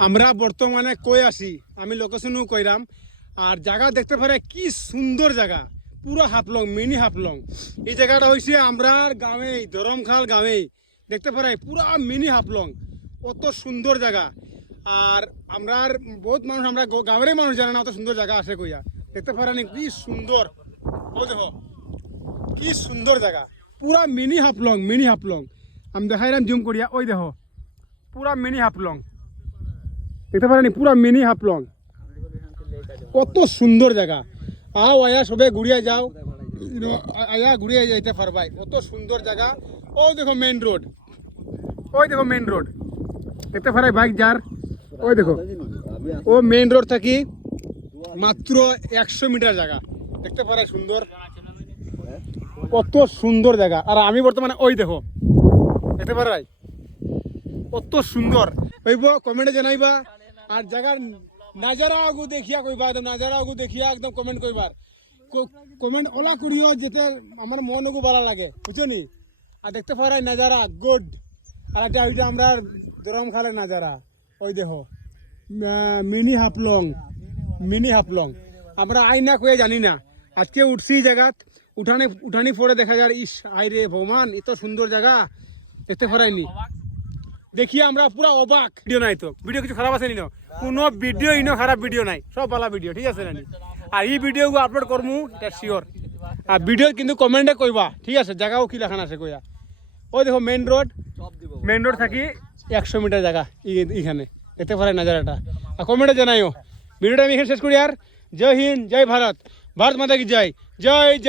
আমরা বর্তমানে কই আসি আমি লোকেশনও কইরাম আর জায়গা দেখতে পারে কি সুন্দর জায়গা পুরো হাফলং মিনি হাফলং এই জায়গাটা হয়েছে আমরা গ্রামে ধরমখাল গ্রামে দেখতে পারে পুরো মিনি হাফলং কত সুন্দর জায়গা আর আমরা বহুত মানুষ আমরা গ্রামেরই মানুষ জানে না অত সুন্দর জায়গা আছে কইয়া দেখতে পারেনি কি সুন্দর ও দেখো কি সুন্দর জায়গা পুরা মিনি হাফলং আমি দেখাইলাম জুম করিয়া ওই দেখো পুরা মিনি হাফলং দেখতে পারেনি পুরা মিনি হাফলং কত সুন্দর জায়গা আও আয়া সবে ঘুরিয়া যাও আয়া ঘুরিয়া যাইতে পারবাই কত সুন্দর জায়গা ও দেখো মেইন রোড ওই দেখো মেইন রোড দেখতে পারাই বাইক যার ওই দেখো ও মেইন রোড থাকি মাত্র 100 মিটার জায়গা দেখতে পারাই সুন্দর কত সুন্দর জায়গা আর আমি বর্তমানে ওই দেখো দেখতে পারাই কত সুন্দর হইব কমেন্টে জানাইবা আর জায়গার নাজারা আগু দেখিয়া কইবা একদম নাজারা আগু দেখিয়া একদম কমেন্ট কইবার কমেন্ট ওলা করিও যেতে আমার মন আগু ভালো লাগে বুঝছো নি আর দেখতে পারাই নাজারা গুড আর এটা ওইটা আমরা ধরমখালের নাজারা ওই দেখো মিনি হাফলং আমরা আইনা কয়ে জানি না আজকে উঠছি জায়গাত উঠানি পরে দেখা যায় ইস আই রে ভগবান এত সুন্দর জায়গা দেখতে পারাইনি দেখিয়ে আমরা পুরা অবাক ভিডিও নাই তো ভিডিও কিছু খারাপ আছে নি কোনো ভিডিও ইনো খারাপ ভিডিও নাই সব ভালো ভিডিও ঠিক আছে নানি আর এই ভিডিও আপলোড করমু এটা শিওর আর ভিডিও কিন্তু কমেন্টে কইবা ঠিক আছে জায়গাও কি লেখান আছে কইয়া ওই দেখো মেইন রোড থাকি 100 মিটার জায়গা এইখানে দেখতে পারে নাজারাটা আর কমেন্টে জানাইও ভিডিওটা আমি এখানে শেষ করি আর জয় হিন্দ জয় ভারত ভারত মাতা কি জয় জয় জয়